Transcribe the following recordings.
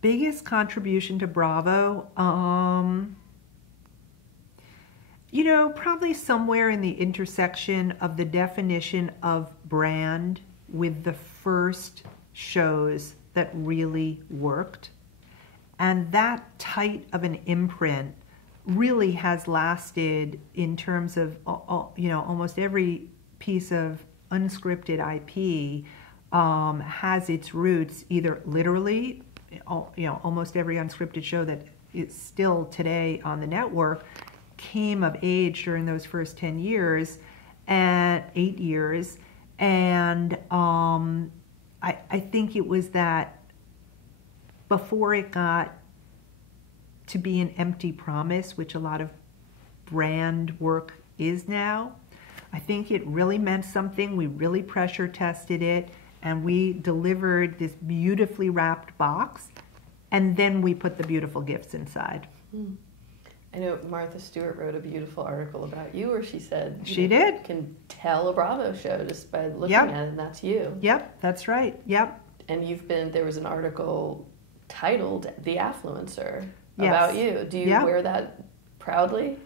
Biggest contribution to Bravo, probably somewhere in the intersection of the definition of brand with the first shows that really worked. And that tight of an imprint really has lasted in terms of, almost every piece of unscripted IP has its roots either literally, almost every unscripted show that is still today on the network came of age during those first 10 years and 8 years. And I think it was that before it got to be an empty promise, which a lot of brand work is now, I think it really meant something. We really pressure tested it, and we delivered this beautifully wrapped box, and then we put the beautiful gifts inside. I know Martha Stewart wrote a beautiful article about you where she said you can tell a Bravo show just by looking at it, and that's you. Yep, that's right. Yep. And there was an article titled The Affluencer about you. Do you wear that proudly?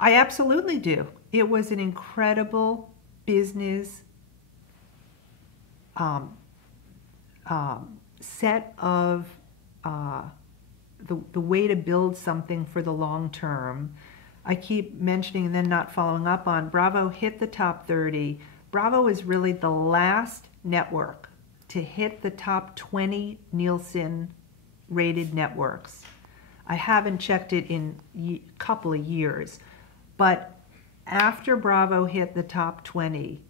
I absolutely do. It was an incredible business set of the way to build something for the long term. I keep mentioning and then not following up on, Bravo hit the top 30. Bravo is really the last network to hit the top 20 Nielsen rated networks. I haven't checked it in a couple of years, but after Bravo hit the top 20,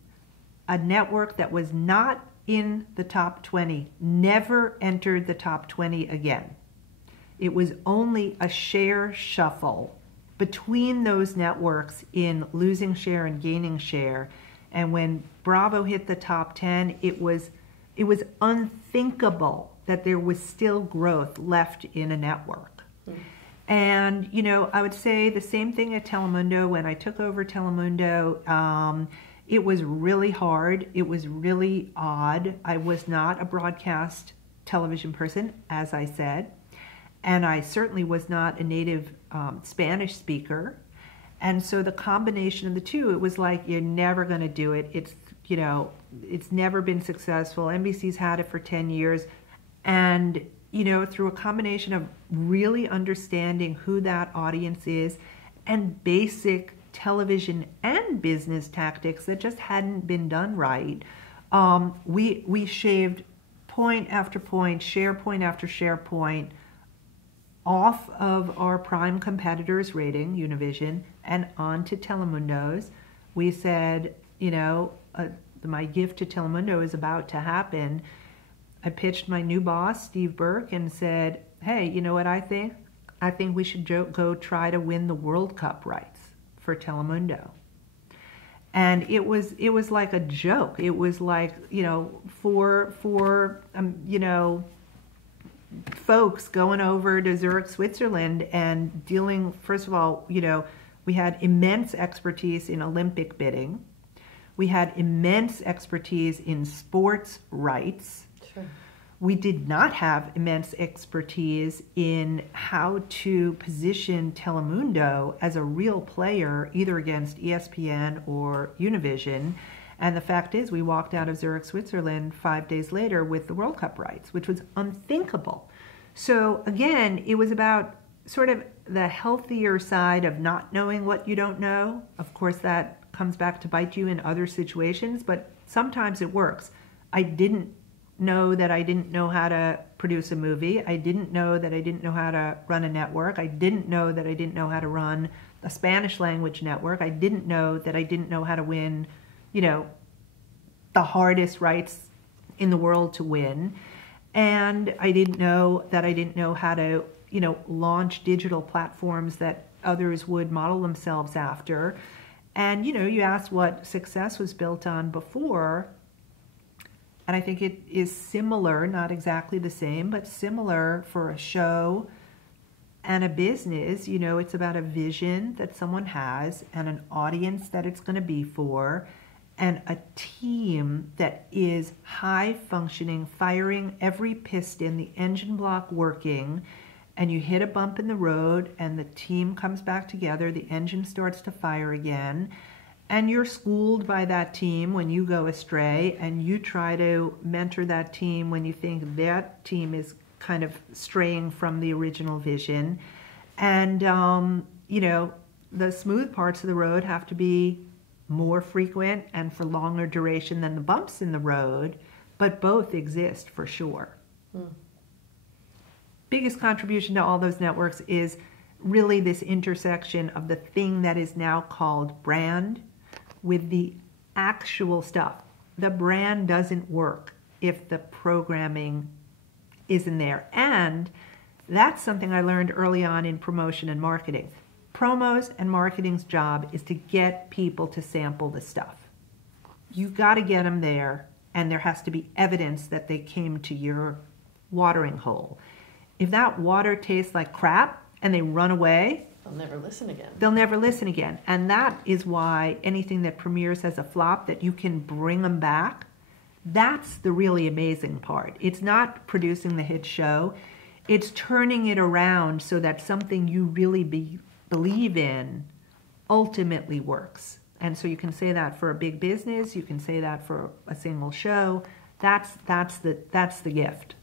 a network that was not in the top 20 never entered the top 20 again. It was only a share shuffle between those networks in losing share and gaining share. And when Bravo hit the top 10, it was unthinkable that there was still growth left in a network. And, I would say the same thing at Telemundo. When I took over Telemundo, it was really hard. It was really odd. I was not a broadcast television person, as I said. And I certainly was not a native Spanish speaker. And so the combination of the two, it was like, you're never going to do it. It's never been successful. NBC's had it for 10 years. And, through a combination of really understanding who that audience is and basic television and business tactics that just hadn't been done right, we shaved point after point, share point after share point off of our prime competitors' rating, Univision, and onto Telemundo's. We said, my gift to Telemundo is about to happen. I pitched my new boss, Steve Burke, and said, hey, you know what I think? I think we should go try to win the World Cup rights for Telemundo. And it was like a joke. It was like, for folks going over to Zurich, Switzerland and dealing, first of all, we had immense expertise in Olympic bidding. We had immense expertise in sports rights. Sure. We did not have immense expertise in how to position Telemundo as a real player, either against ESPN or Univision. And the fact is, we walked out of Zurich, Switzerland 5 days later with the World Cup rights, which was unthinkable. So again, it was about sort of the healthier side of not knowing what you don't know. Of course, that comes back to bite you in other situations, but sometimes it works. I didn't know that I didn't know how to produce a movie. I didn't know that I didn't know how to run a network. I didn't know that I didn't know how to run a Spanish language network. I didn't know that I didn't know how to win, the hardest rights in the world to win. And I didn't know that I didn't know how to, launch digital platforms that others would model themselves after. And, you asked what success was built on before. And I think it is similar, not exactly the same, but similar for a show and a business. It's about a vision that someone has and an audience that it's going to be for. and a team that is high functioning, firing every piston, the engine block working, and you hit a bump in the road and the team comes back together, the engine starts to fire again, and you're schooled by that team when you go astray, and you try to mentor that team when you think that team is kind of straying from the original vision. And, you know, the smooth parts of the road have to be more frequent and for longer duration than the bumps in the road, but both exist for sure. Biggest contribution to all those networks is really this intersection of the thing that is now called brand with the actual stuff. The brand doesn't work if the programming isn't there. And that's something I learned early on in promotion and marketing. Promos and marketing's job is to get people to sample the stuff. You've got to get them there, and there has to be evidence that they came to your watering hole. If that water tastes like crap and they run away, they'll never listen again. They'll never listen again. And that is why anything that premieres as a flop, that you can bring them back, that's the really amazing part. It's not producing the hit show. It's turning it around so that something you really believe in ultimately works. And so you can say that for a big business, you can say that for a single show. That's the gift.